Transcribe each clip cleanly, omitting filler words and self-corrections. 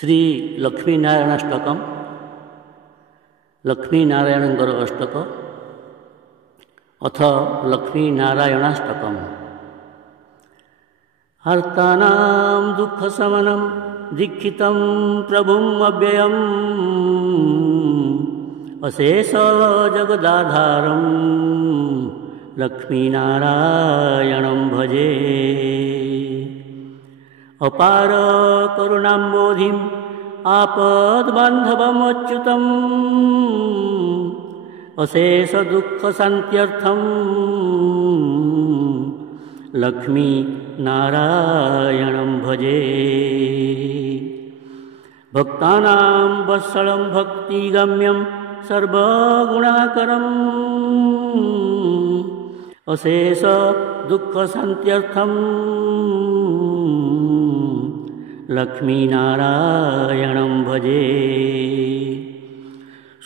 श्री लक्ष्मीनारायणाष्टकम् लक्ष्मीनारायणଙ୍କର अष्टक अथ लक्ष्मीनारायणाष्टकम्। हर्तानां दुःखशमनं दीक्षितं प्रभुम् अव्ययम् अशेष जगदाधारं लक्ष्मीनारायणं भजे। अपार करुणाम्बोधिम् आपद्बान्धवम् अच्युतम् अशेष दुःखशान्त्यर्थं लक्ष्मी नारायणं भजे। भक्तानां वत्सलं भक्तिगम्यं सर्वगुणाकरम् अशेष दुःखशान्त्यर्थं लक्ष्मीनारायणं भजे।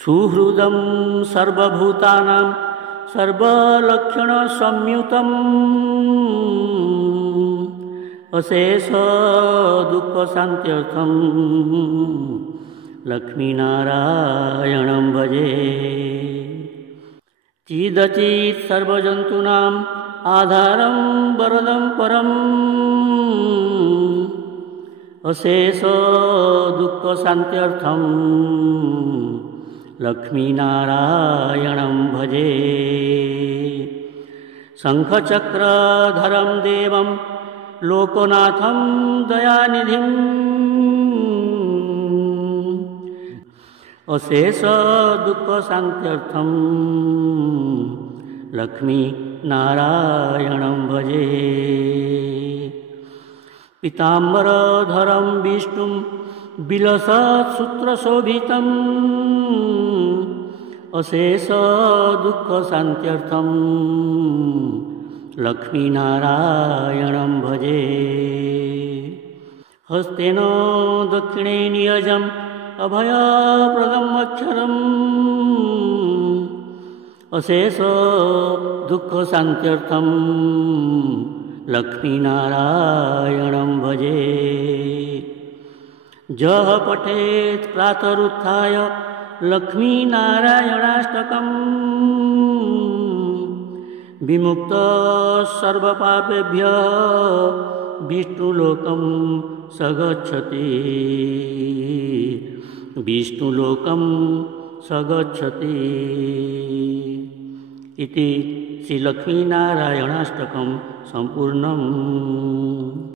सुहृदं सर्वभूतानां सर्वलक्षणसंयुतम् अशेष दुःखशान्त्यर्थं लक्ष्मीनारायणं भजे। चिदचित् सर्वजन्तूनाम् आधारं वरदं परम् अशेष दुःखशान्त्यर्थं लक्ष्मीनारायणं भजे। शङ्खचक्रधरं देवं लोकनाथं दयानिधिम् अशेष दुःखशान्त्यर्थं लक्ष्मीनारायणं भजे। पीताम्बरधरं विष्णुं विलसत्सूत्रशोभितम् अशेष दुःखशान्त्यर्थं लक्ष्मीनारायणं भजे। हस्तेन दक्षिणे नियजम् अभयप्रदम् अक्षरम् अशेष दुःखशान्त्यर्थं लक्ष्मीनारायणं भजे। जः पठेत् प्रातरुत्थाय लक्ष्मीनारायणाष्टकम् विमुक्तः सर्वपापेभ्यः विष्णुलोकं स गच्छति विष्णुलोकं स गच्छति। इति श्रीलक्ष्मीनारायणाष्टकं सम्पूर्णम्।